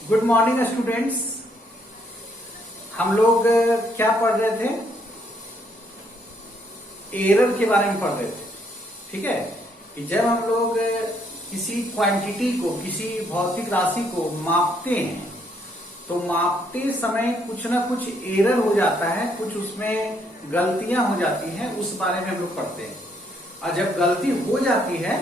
Good morning students. हम लोग क्या पढ़ रहे थे? एरर के बारे में पढ़ रहे थे। ठीक है कि जब हम लोग किसी क्वांटिटी को, किसी भौतिक राशि को मापते हैं तो मापते समय कुछ ना कुछ एरर हो जाता है, कुछ उसमें गलतियां हो जाती हैं, उस बारे में हम लोग पढ़ते हैं। और जब गलती हो जाती है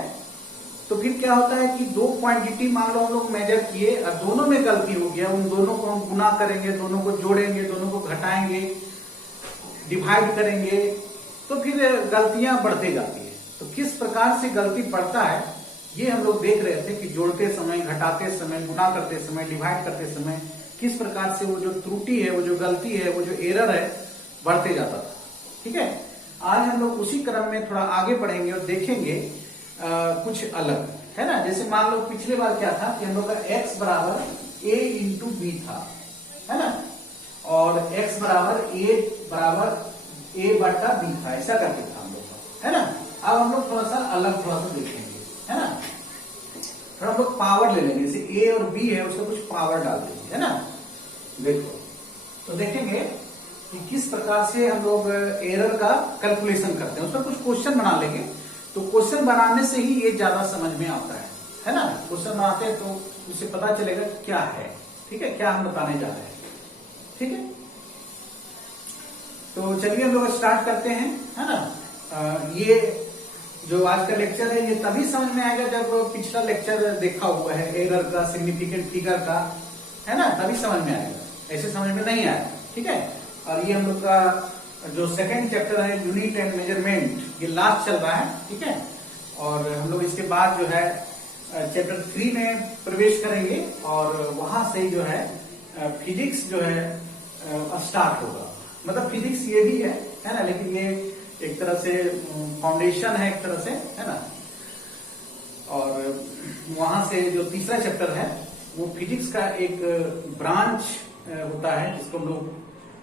तो फिर क्या होता है कि दो क्वांटिटी मान लो हम लोग मेजर किए और दोनों में गलती हो गया, उन दोनों को हम गुना करेंगे, दोनों को जोड़ेंगे, दोनों को घटाएंगे, डिवाइड करेंगे, तो फिर गलतियां बढ़ती जाती है। तो किस प्रकार से गलती बढ़ता है ये हम लोग देख रहे थे कि जोड़ते समय, घटाते समय, गुना करते समय, डिवाइड करते समय किस प्रकार से वो जो त्रुटि है, वो जो गलती है, वो जो एरर है बढ़ते जाता था। ठीक है, आज हम लोग उसी क्रम में थोड़ा आगे बढ़ेंगे और देखेंगे कुछ अलग, है ना। जैसे मान लो पिछले बार क्या था कि हम लोग का x बराबर a इंटू बी था, है ना, और x बराबर a बटा b था, ऐसा करके था हम लोग का, है ना। अब हम लोग थोड़ा सा अलग देखेंगे, है ना। थोड़ा हम लोग पावर ले लेंगे, जैसे a और b है उसका कुछ पावर डाल देंगे, है ना। देखो तो देखेंगे कि किस प्रकार से हम लोग एरर का कैलकुलेशन करते हैं, उसका कुछ क्वेश्चन बना लेंगे। तो क्वेश्चन बनाने से ही ये ज्यादा समझ में आता है ना। क्वेश्चन बनाते हैं तो उससे पता चलेगा क्या है, ठीक है, क्या हम बताने जा रहे हैं। ठीक है, तो चलिए हम लोग स्टार्ट करते हैं, है ना। ये जो आज का लेक्चर है ये तभी समझ में आएगा जब पिछला लेक्चर देखा हुआ है एरर का, सिग्निफिकेंट फिगर का, है ना, तभी समझ में आएगा, ऐसे समझ में नहीं आएगा। ठीक है, और ये हम लोग का जो सेकंड चैप्टर है यूनिट एंड मेजरमेंट, ये लास्ट चल रहा है। ठीक है, और हम लोग इसके बाद जो है चैप्टर 3 में प्रवेश करेंगे और वहां से जो है फिजिक्स जो है स्टार्ट होगा। मतलब फिजिक्स ये भी है ना, लेकिन ये एक तरह से फाउंडेशन है, एक तरह से, है ना। और वहां से जो तीसरा चैप्टर है वो फिजिक्स का एक ब्रांच होता है जिसको हम लोग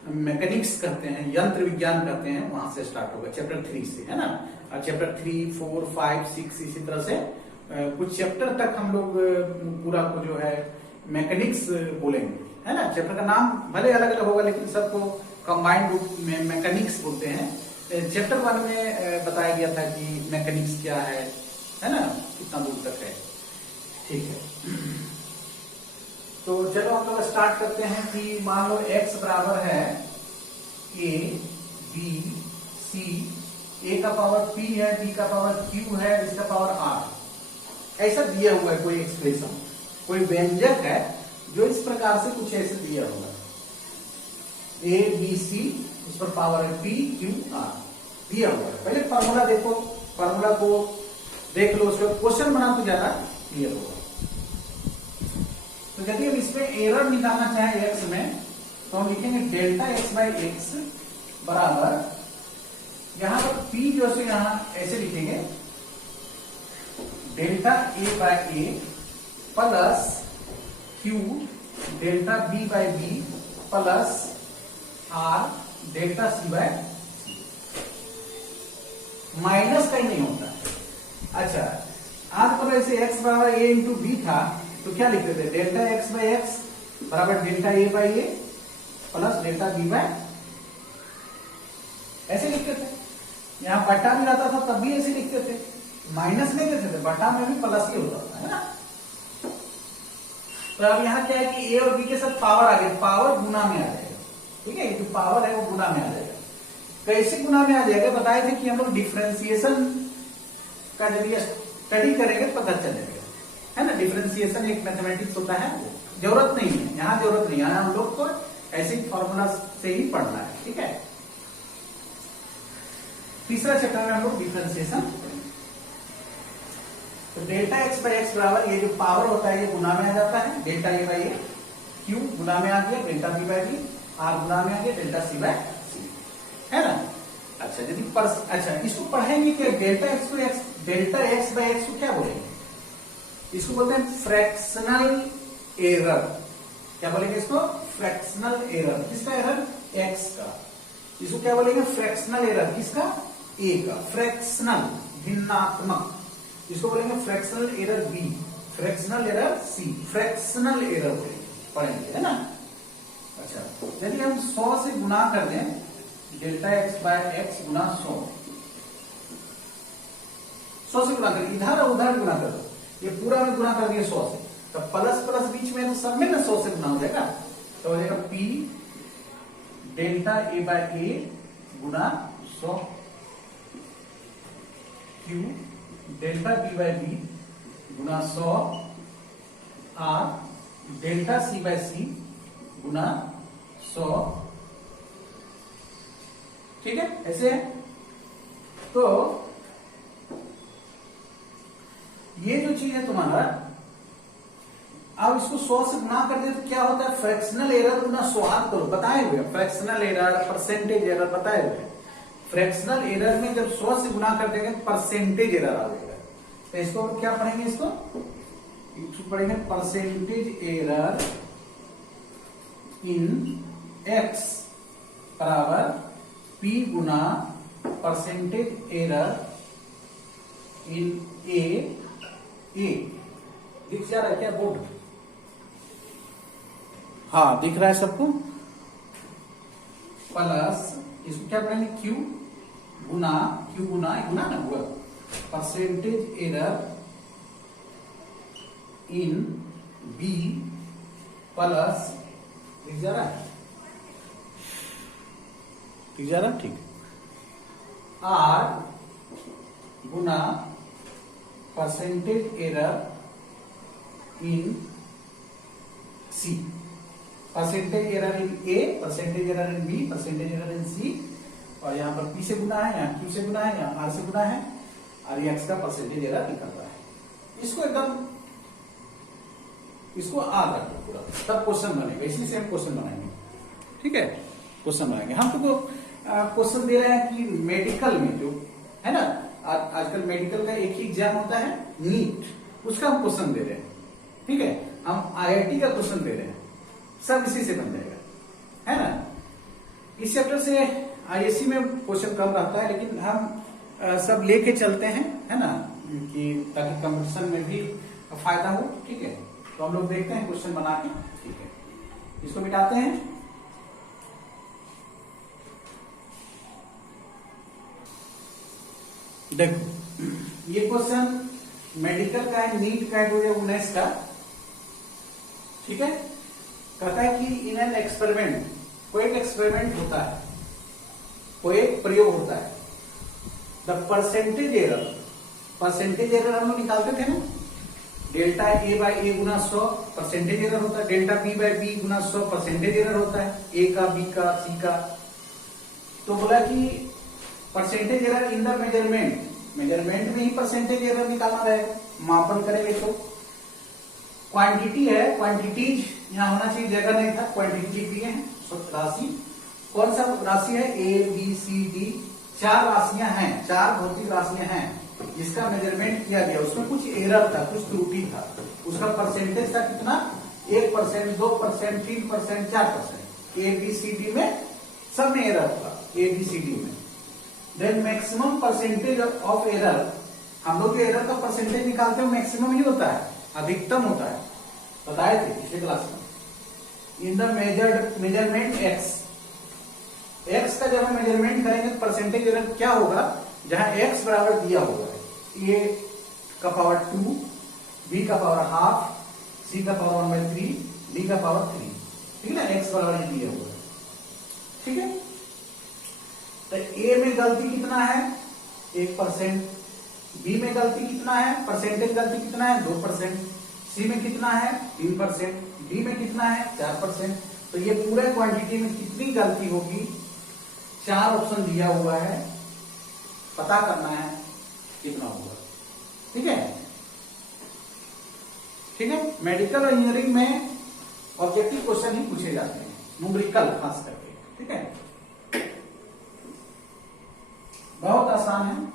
मैकेनिक्स कहते हैं, यंत्र विज्ञान कहते हैं, वहां से स्टार्ट होगा चैप्टर 3 से, है ना। और चैप्टर 3, 4, 5, 6 इसी तरह से कुछ चैप्टर तक हम लोग पूरा को जो है मैकेनिक्स बोलेंगे, है ना। चैप्टर का नाम भले अलग अलग होगा लेकिन सबको कंबाइंड रूप में मैकेनिक्स बोलते हैं। चैप्टर 1 में बताया गया था कि मैकेनिक्स क्या है ना, कितना दूर तक है। ठीक है, तो चलो हम लोग स्टार्ट करते हैं कि मान लो x बराबर है a, b, c, a का पावर p है, b का पावर q है, इसका पावर r, ऐसा दिया हुआ है कोई एक्सप्रेशन, कोई व्यंजक है जो इस प्रकार से कुछ ऐसे दिया हुआ है, a, b, c, उस पर पावर है p, q, r दिया हुआ है। पहले फॉर्मूला देखो, फॉर्मूला को देख लो, उसका क्वेश्चन बना तो ज्यादा क्लियर होगा। तो यदि हम इसमें एरर निकालना चाहें x में तो हम लिखेंगे डेल्टा x बाई एक्स बराबर, यहां पर p जो है यहां ऐसे लिखेंगे delta a by A plus q delta b by B plus r delta c by C. Minus का ही नहीं होता। अच्छा, आज पर ऐसे x बराबर a इंटू बी था तो क्या लिखते थे, डेल्टा x बाई एक्स बराबर delta a by A plus delta b by, ऐसे लिखते थे। यहां बटा भी रहता था तब भी ऐसे लिखते थे, माइनस नहीं लिखते थे, बटा में भी प्लस ही होता था, है ना। तो अब यहां क्या है कि a और b के साथ पावर आ गई, पावर गुना में आ जाएगा। ठीक है, जो पावर है वो गुना में आ जाएगा। कैसे गुना में आ जाएगा बताए थे कि हम लोग डिफरेंशिएशन का जब ये स्टडी करेंगे पता चलेगा, है ना। डिफरेंशिएशन एक मैथमेटिक्स होता है, वो जरूरत नहीं है, यहाँ जरूरत नहीं है, हम लोग को ऐसे फॉर्मूला से ही पढ़ना है। ठीक है, तीसरा चैप्टर में हम लोग डिफरेंशिएशन। तो डेल्टा x बाई एक्स बराबर ये जो पावर होता है ये गुना में आ जाता है, delta a by A, q गुना में आ गया, delta b by B, r गुना में आ गया, डेल्टा c बाई सी, है ना। अच्छा, यदि अच्छा इसको पढ़ेंगे कि डेल्टा x बाई एक्स को क्या बोलेंगे, इसको बोलते हैं फ्रैक्शनल एरर। क्या बोलेंगे इसको, फ्रैक्शनल एरर। किसका एरर, x का। इसको क्या बोलेंगे, फ्रैक्शनल एरर। किसका, a का। फ्रैक्शनल भिन्नात्मक, इसको बोलेंगे fractional error b, fractional error c, fractional error बोलेंगे। पढ़ेंगे, है ना। अच्छा, यदि हम 100 से गुना कर दें, डेल्टा एक्स बाय एक्स गुना 100 से गुना कर, इधर और उधर गुना कर दो, ये पूरा में गुना कर दिए 100 से, तो प्लस प्लस बीच में तो सब में ना 100 से गुना हो जाएगा, तो हो जाएगा P delta A by A गुना 100 Q delta B by B गुना 100 R delta C by C गुना 100। ठीक है, ऐसे है। तो ये जो चीज है तुम्हारा, अब इसको 100 से गुना कर दे तो क्या होता है, फ्रैक्शनल एरर गुना 100 आप करो, बताए हुए फ्रैक्शनल एरर परसेंटेज एरर बताए हुए। फ्रैक्शनल एरर में जब 100 से गुना कर देंगे परसेंटेज एरर आ जाएगा, तो इसको हम क्या पढ़ेंगे, इसको पढ़ेंगे परसेंटेज एरर इन एक्स बराबर पी गुना परसेंटेज एरर इन ए दिख जा रहा है क्या बोर्ड? हाँ दिख रहा है सबको। प्लस इसको क्या पढ़ेंगे, क्यू गुना ना हुआ percentage error in B plus, दिख जा रहा है, दिख जा रहा है, ठीक, आर गुना percentage error in C, percentage error in A, percentage error in B, percentage error in C, और यहाँ पर पी से गुना है, यहाँ क्यू से गुना है, यहाँ आर से गुना है, और ये एक्स का परसेंटेज एरर निकल रहा है। इसको एकदम, इसको याद रखो पूरा, तब क्वेश्चन बनेगा, इसी से हम क्वेश्चन बनाएंगे। ठीक है, क्वेश्चन बनाएंगे। हम तुमको क्वेश्चन दे रहे हैं कि मेडिकल में जो है ना, आजकल मेडिकल का एक ही एग्जाम होता है नीट, उसका हम क्वेश्चन दे रहे हैं। ठीक है, हम आईआईटी का क्वेश्चन दे रहे हैं, सब इसी से बन जाएगा, है ना। इस चैप्टर से आईएससी में क्वेश्चन कम रहता है, लेकिन हम सब लेके चलते हैं, है ना, कि ताकि कंपटीशन में भी फायदा हो। ठीक है, तो हम लोग देखते हैं क्वेश्चन बना के। ठीक है, इसको मिटाते हैं। देखो ये क्वेश्चन मेडिकल का है, नीट का है 2019 का। ठीक है, कहता है कि इन एन एक्सपेरिमेंट, कोई एक एक्सपेरिमेंट होता है, कोई एक प्रयोग होता है, द परसेंटेज एरर हम लोग निकालते थे ना, डेल्टा ए बाई ए गुना 100 परसेंटेज एरर होता है, डेल्टा बी बाई बी गुना 100 परसेंटेज एरर होता है, ए का, बी का, सी का। तो बोला कि percentage error in the measurement में ही परसेंटेज एरर निकालना रहेगा, मापन करेंगे तो। क्वांटिटी है, क्वांटिटीज यहाँ होना चाहिए, जगह नहीं था, क्वांटिटी लिख दिए हैं। राशि, कौन सा राशि है, ए बी सी डी, 4 राशियां हैं, 4 भौतिक राशियां हैं, जिसका मेजरमेंट किया गया, उसमें कुछ एरर था, कुछ त्रुटि था, उसका परसेंटेज था कितना, 1%, 2%, 3%, 4%, ए बी सी डी में सब में एरर था, ए बी सी डी में। Then maximum percentage of error, हम लोग जो एरर का परसेंटेज निकालते हैं मैक्सिमम ही होता है, अधिकतम होता है, बताए थे पिछले क्लास में। इन द मेजरमेंट एक्स का जब हम मेजरमेंट करेंगे तो परसेंटेज एरर क्या होगा, जहां एक्स बराबर दिया होगा ए का पावर 2, बी का पावर हाफ, सी का पावर 1/3, डी का पावर 3। ठीक है ना, एक्स बराबर ये दिया हुआ है। ठीक है, तो ए में गलती कितना है, 1%, बी में गलती कितना है, परसेंटेज गलती कितना है, 2%, सी में कितना है, 3%, डी में कितना है, 4%। तो ये पूरे क्वांटिटी में कितनी गलती होगी, 4 ऑप्शन दिया हुआ है, पता करना है कितना होगा। ठीक है, ठीक है। मेडिकल और इंजीनियरिंग में ऑब्जेक्टिव क्वेश्चन ही पूछे जाते हैं, न्यूमेरिकल खास करके। ठीक है, बहुत आसान है।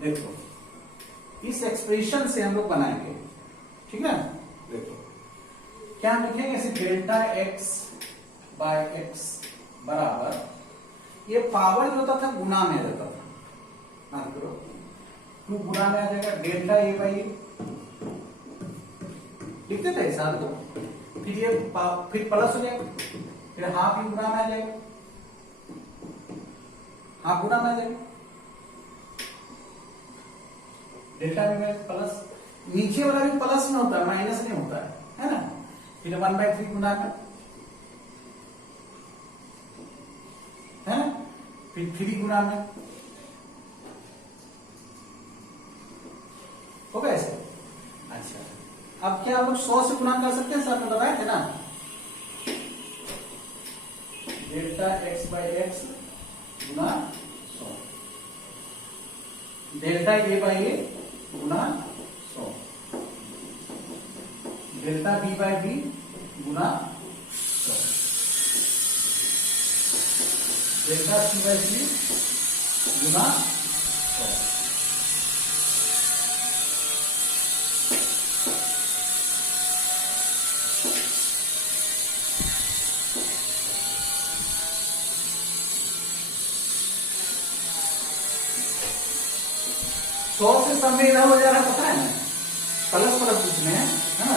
देखो इस एक्सप्रेशन से हम लोग बनाएंगे, ठीक है। देखो क्या हम लिखेंगे, ऐसे डेल्टा एक्स बाय एक्स बराबर, ये पावर जो होता था गुना में रहता था, मान करो 2 गुना में आ जाएगा, डेल्टा ए बाई लिखते थे साथ को, फिर ये फिर प्लस हो जाएगा, फिर हाफ ही गुणा में आ जाएगा, हाफ गुणा में आ जाएगा, डेल्टा बी बाई प्लस, नीचे वाला भी प्लस में होता है, माइनस नहीं होता है ना। फिर 1/3 गुणा में, है ना, फिर 3 गुणा में, होगा ऐसे। अच्छा, अब क्या हम लोग 100 से गुणा कर सकते हैं, सर ने बताया थे ना, डेल्टा x बाई एक्स गुणा 100, डेल्टा ए बाई ए गुणा 100, डेल्टा बी बाई बी गुणा 100, डेल्टा सी बाई सी गुणा 100। सौ से समय इधर हो जा रहा है, पता है ना, प्लस प्लस उसमें है ना।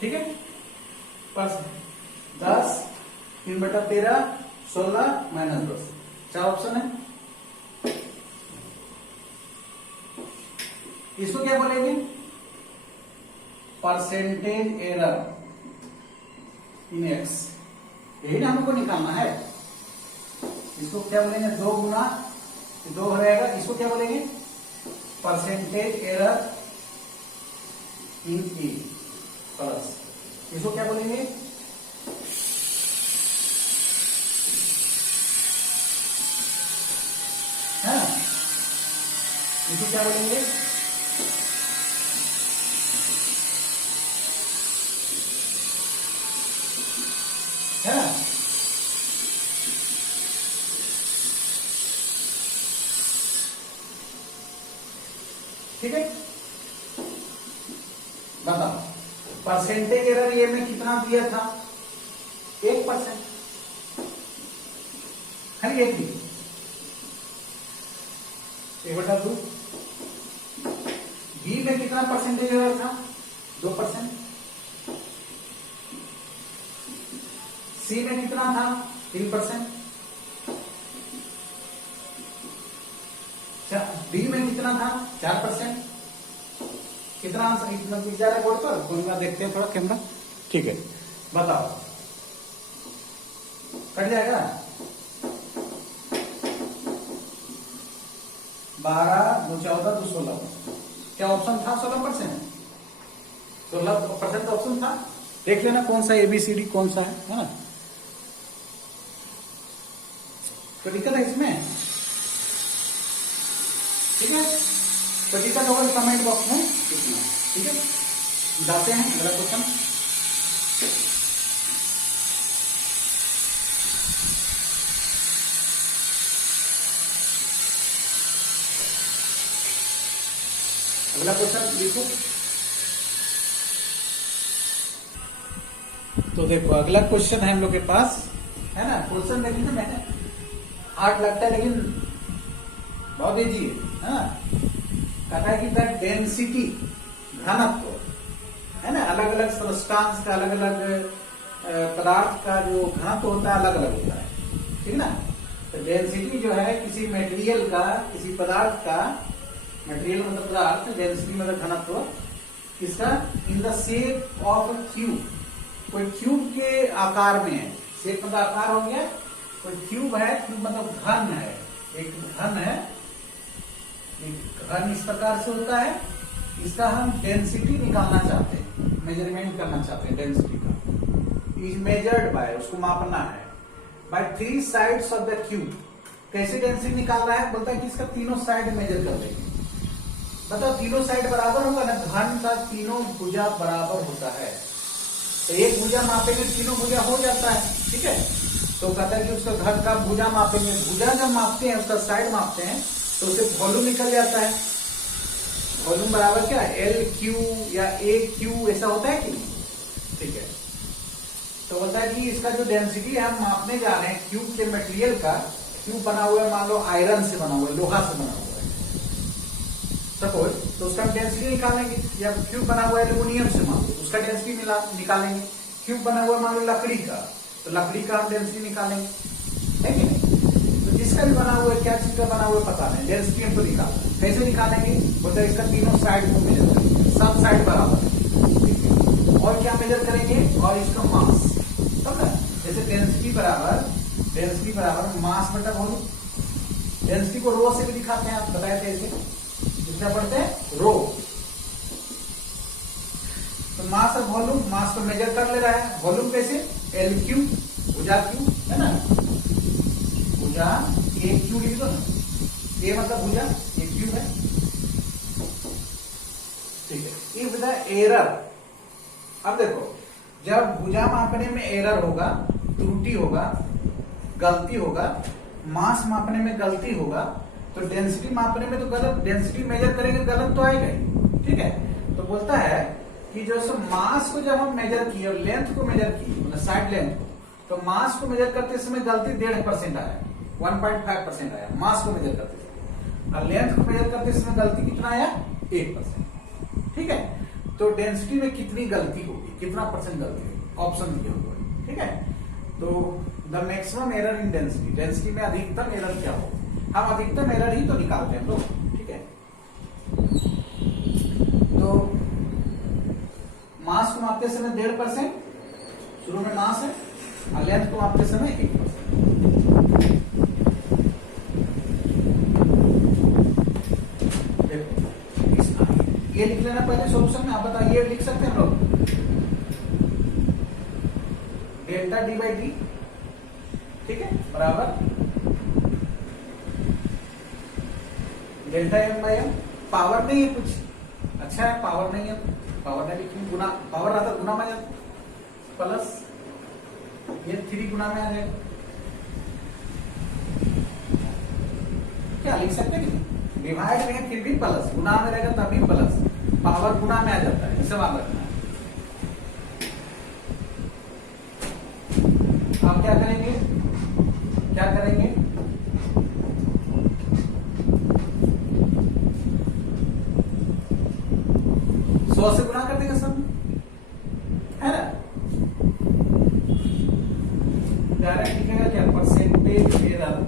ठीक है, प्लस 10, 3/13, 16 माइनस 10, 4 ऑप्शन है। इसको क्या बोलेंगे, परसेंटेज एरर इन एक्स, यही ना हमको निकालना है। इसको क्या बोलेंगे, 2 गुना 2 हो जाएगा, इसको क्या बोलेंगे, percentage error in A plus, इसको क्या बोलेंगे, है ना, इसको क्या बोलेंगे, है ना। ठीक है, बताओ परसेंटेज एरर ये में कितना दिया था, 1%, खाली एक ही, 1/2। बी में कितना परसेंटेज एरर था, 2%। सी में कितना था, 3%। डी में कितना था, 4%। कितना आंसर, इतना जा रहा है बोर्ड पर, कोई बात देखते हैं थोड़ा कैमरा, ठीक है, बताओ कट जाएगा, 12, 2, 14, 2, 16, क्या ऑप्शन था, 16%, 16% का ऑप्शन था। देख लेना कौन सा ABCD कौन सा है ना, तो दिक्कत है इसमें, ठीक है, तो दिक्कत होगा कमेंट बॉक्स में लिखना, ठीक है। जाते हैं अगला क्वेश्चन, अगला क्वेश्चन लिखो। तो देखो अगला क्वेश्चन है हम लोग के पास, है ना, क्वेश्चन देखिए तो मैंने हार्ड लगता है लेकिन बहुत इजी है ना। कहता है कि द डेंसिटी, घनत्व, है ना, अलग अलग सब्सटेंस का, अलग अलग पदार्थ का जो घनत्व होता है अलग अलग होता है, ठीक ना। तो डेंसिटी जो है किसी मटेरियल का, किसी पदार्थ का, मटेरियल मतलब पदार्थ, डेंसिटी मतलब घनत्व, किसका, in the shape of cube, कोई क्यूब के आकार में है, शेप मतलब आकार हो गया, कोई क्यूब है, क्यूब मतलब घन है, एक घन है, एक घन इस प्रकार से होता है, इसका हम डेंसिटी निकालना चाहते हैं, मेजरमेंट करना चाहते हैं डेंसिटी का, इज मेजर्ड बाय, उसको मापना है, by 3 sides of the cube. कैसे डेंसिटी निकाल रहा है, बोलता है कि इसका तीनों साइड मेजर कर देंगे। बताओ तीनों साइड बराबर होगा ना, घन का तीनों भुजा बराबर होता है, तो एक भुजा मापेंगे तीनों भुजा हो जाता है, ठीक है। तो कहता है कि उसका घन का भुजा मापेंगे, भुजा जब मापते हैं, उसका साइड मापते हैं, तो उसे वॉल्यूम निकल जाता है, वॉल्यूम बराबर क्या, एल क्यू या ए क्यू, ऐसा होता है कि, ठीक है। तो बोलता है कि इसका जो डेंसिटी हम मापने जा रहे हैं क्यूब के मटेरियल का, क्यूब बना हुआ है मान लो आयरन से बना हुआ है, लोहा से बना हुआ है, सपोज, तो उसका डेंसिटी निकालेंगे, या क्यूब बना हुआ है एल्यूमिनियम से मान लो, उसका डेंसिटी निकालेंगे। क्यूब बना हुआ मान लो लकड़ी का, तो लकड़ी का हम डेंसिटी निकालेंगे, है कि नहीं? तो जिसका भी बना हुआ है, क्या चीज का बना हुआ है पता नहीं, डेंसिटी हमको निकालना है। कैसे निकालेंगे? बोलते हैं इसका तीनों साइड को मेजर करेंगे, सब साइड बराबर है, और क्या मेजर करेंगे? और इसका मास, समझ? जैसे डेंसिटी बराबर मास बटा वॉल्यूम। डेंसिटी को रो से भी दिखाते हैं, आप बताए थे ऐसे, कितना पढ़ते हैं? रो। तो मास और वॉल्यूम, मास को मेजर कर ले रहा है, वॉल्यूम कैसे? एल क्यू, भुजा क्यू, है ना? भुजा ए क्यू लिख दो ना, ए मतलब भुजा, ए क्यू है, ठीक है। ये बता एरर। अब देखो, जब भुजा मापने में एरर होगा, त्रुटि होगा, गलती होगा, मास मापने में गलती होगा, तो डेंसिटी मापने में तो गलत, डेंसिटी मेजर करेंगे गलत तो आएगा ही, ठीक है। तो बोलता है कि जो सो मास को जब हम मेजर किए और लेंथ को मेजर किए, मतलब साइड लेंथ को, तो मास को मेजर करते समय गलती 1.5% आया, 1.5% आया मास को मेजर करते समय, और लेंथ को मेजर करते समय गलती कितना आया? 1%, ठीक है। तो डेंसिटी में कितनी गलती होगी, कितना परसेंट गलती होगी, ऑप्शन दिया हुआ है, ठीक है। तो the maximum error in density, density में अधिकतम एरर क्या हो, हम अधिकतम एरर ही तो निकालते हैं लोग, ठीक है। तो मास को मापते समय 1.5%, शुरू में मास है, और लेंथ को मापते समय 1%। देखो, ये लिख लेना पहले सॉल्यूशन में, आप बताइए, लिख सकते हैं हम लोग, डेल्टा डी बाई डी, ठीक है, बराबर delta M by M. Power नहीं है कुछ, अच्छा है, पावर नहीं है, पावर नहीं लिखी, गुना, पावर रहता गुना में जाता, प्लस ये 3 गुना में आ जाएगा, क्या लिख सकते हैं कि डिवाइड में फिर भी प्लस, गुना में रहेगा तभी प्लस, पावर गुना में आ जाता है, सवाल रखना है। आप क्या करेंगे, 100 से गुना कर देंगे सब, है ना? डायरेक्ट लिखेगा क्या? परसेंटेज एरर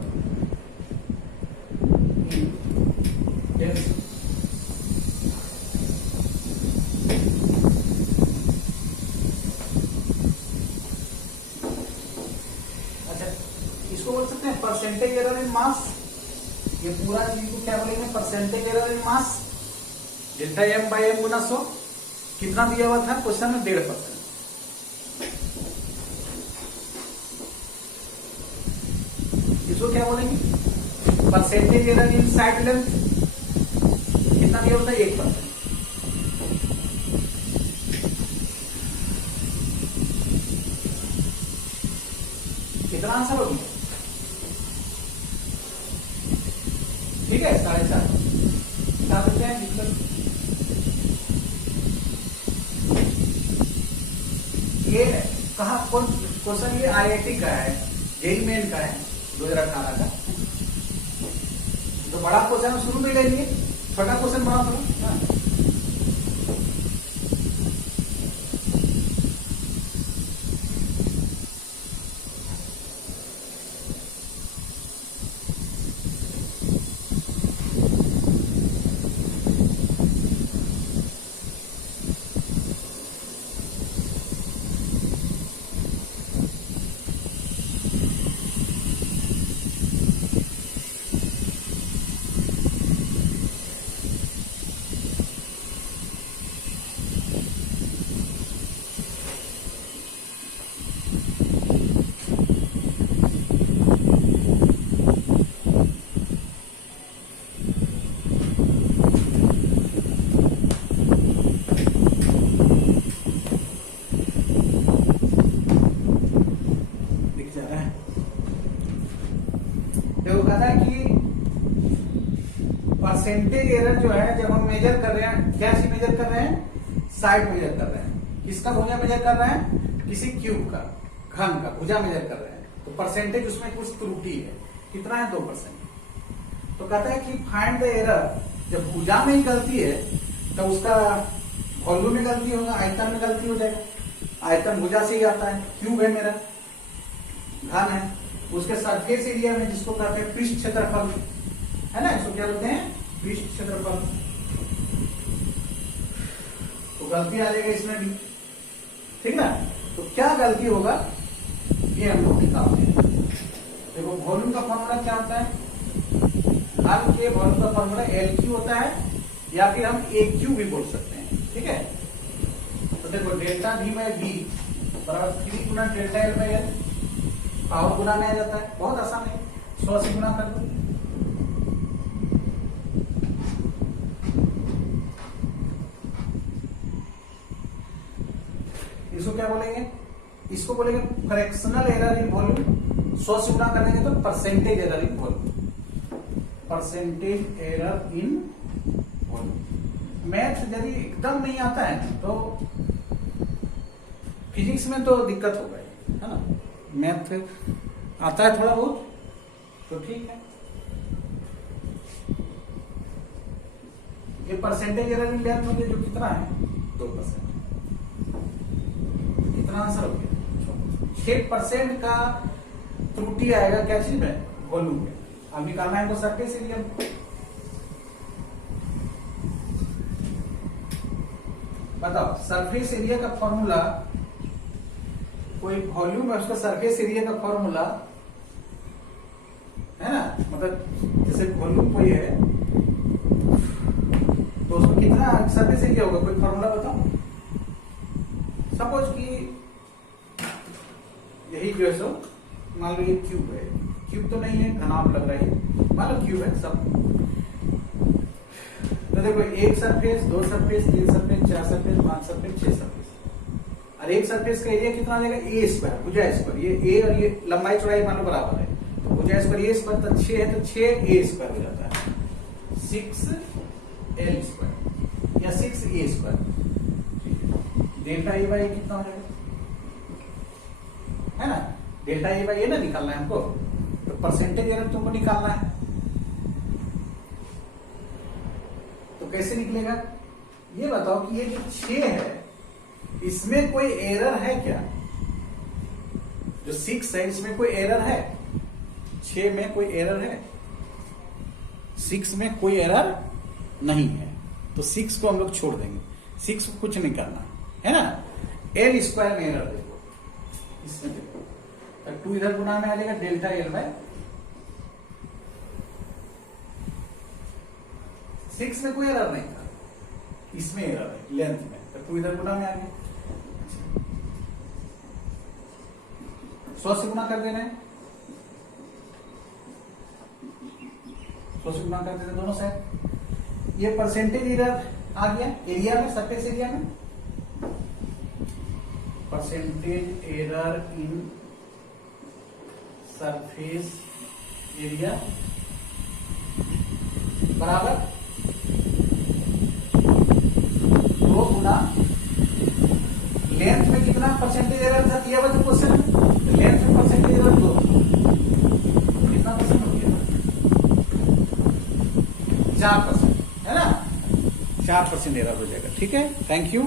अच्छा, इसको बोल सकते हैं परसेंटेज एरर इन मास। ये पूरा चीज को क्या बोलेंगे? Percentage error in mass. Delta M by M गुना 100 कितना दिया हुआ था क्वेश्चन में? 1.5%। इसको क्या बोलेंगे? परसेंटेज एरर इन साइड लेंथ कितना दिया होता है? 1%। कितना आंसर होगी? ठीक है, 4.5 बता सकते हैं। ये कहा कौन क्वेश्चन? ये आईआईटी का है, जेईई मेन का है 2018 का। तो बड़ा क्वेश्चन शुरू में ले लिए, छोटा क्वेश्चन बना था। परसेंटेज एरर जो है, जब हम मेजर कर रहे हैं, क्या चीज मेजर कर रहे हैं? साइड मेजर कर रहे हैं। किसका भुजा मेजर कर रहे हैं? किसी क्यूब का, घन का भुजा मेजर कर रहे हैं। तो परसेंटेज उसमें कुछ त्रुटि है, कितना है? 2%। तो कहता है कि फाइंड द एरर जब भुजा में ही गलती है तो उसका वॉल्यूम में गलती होगा, आयतन में गलती हो जाएगा। आयतन भुजा से ही आता है, क्यूब है मेरा, घन है, उसके सरफेस एरिया में जिसको कहते हैं पृष्ठ क्षेत्रफल, है ना, इसको क्या बोलते हैं, पृष्ठ क्षेत्रफल। तो गलती आ जाएगा इसमें भी, ठीक ना। तो क्या गलती होगा ये हम लोग निकालते हैं। देखो वॉल्यूम का फॉर्मूला क्या होता है, घन के वॉल्यूम का फॉर्मूला LQ होता है, या फिर हम AQ भी बोल सकते हैं, ठीक है। तो देखो डेल्टा V बाई V बराबर 3 गुना delta L by L, power गुना में आ जाता है, बहुत आसान है, 100 से गुना कर दो। इसको क्या बोलेंगे, इसको बोलेंगे फ्रैक्शनल एरर इन वॉल्यूम। 100 से गुना करेंगे तो percentage error in volume, percentage error in volume. Math यदि एकदम नहीं आता है तो फिजिक्स में तो दिक्कत होगा, है ना। मैथ आता है थोड़ा बहुत तो ठीक है। ये परसेंटेज एरर इन लेंथ होगी जो कितना है 2%। कितना आंसर हो गया, 6% का त्रुटि आएगा क्या चीज में, वॉल्यूम में। अब निकालना है तो सरफेस एरिया। बताओ सरफेस एरिया का फॉर्मूला, कोई वॉल्यूम है उसका सरफेस एरिया का फॉर्मूला, है ना, मतलब जैसे वॉल्यूम कोई है तो उसमें कितना सरफेस एरिया होगा, कोई फॉर्मूला बताओ। सपोज कि यही जो है सो मान लो ये क्यूब है, क्यूब तो नहीं है, घनाभ लग रहा है, मान लो क्यूब है सब। तो देखो 1 surface, 2 surface, 3 surface, 4 surface, 5 surface, 6 surface, और एक सरफेस का एरिया कितना आ जाएगा, ए स्क्वायर, भुजा स्क्वायर। ये ए और ये लंबाई चौड़ाई मान लो बराबर है, तो भुजा स्क्वायर ए स्क्वायर तो 6 है, तो 6 ए स्क्वायर हो जाता है, 6L स्क्वायर या 6A square. Delta A by कितना हो जाएगा, है ना, डेल्टा ए बाई ए ना निकालना है हमको, तो परसेंटेज एरर तुमको निकालना है। तो कैसे निकलेगा ये बताओ कि ये जो 6 है इसमें कोई एरर है क्या, जो 6 है इसमें कोई एरर है, 6 में कोई एरर है, 6 में कोई एरर नहीं है, तो 6 को हम लोग छोड़ देंगे, 6 को कुछ नहीं करना है ना। L स्क्वायर में एरर देखो, इसमें देखो 2 इधर गुना में आ जाएगा डेल्टा L बाय 6 में कोई एरर नहीं था, इसमें एरर है लेंथ में, तो 2 इधर गुना में आ गया, 100 से गुना कर देना है, 100 से गुना कर देते दोनों साइड। ये परसेंटेज एरर आ गया एरिया में, सरफेस एरिया में, percentage error in surface area बराबर 2 गुना लेंथ में कितना परसेंटेज एरर था दिया हुआ था क्वेश्चन में, लेंथ में परसेंटेज एरर 2, कितना परसेंट हो गया, 4%, है ना, 4% एरर हो जाएगा। ठीक है, थैंक यू।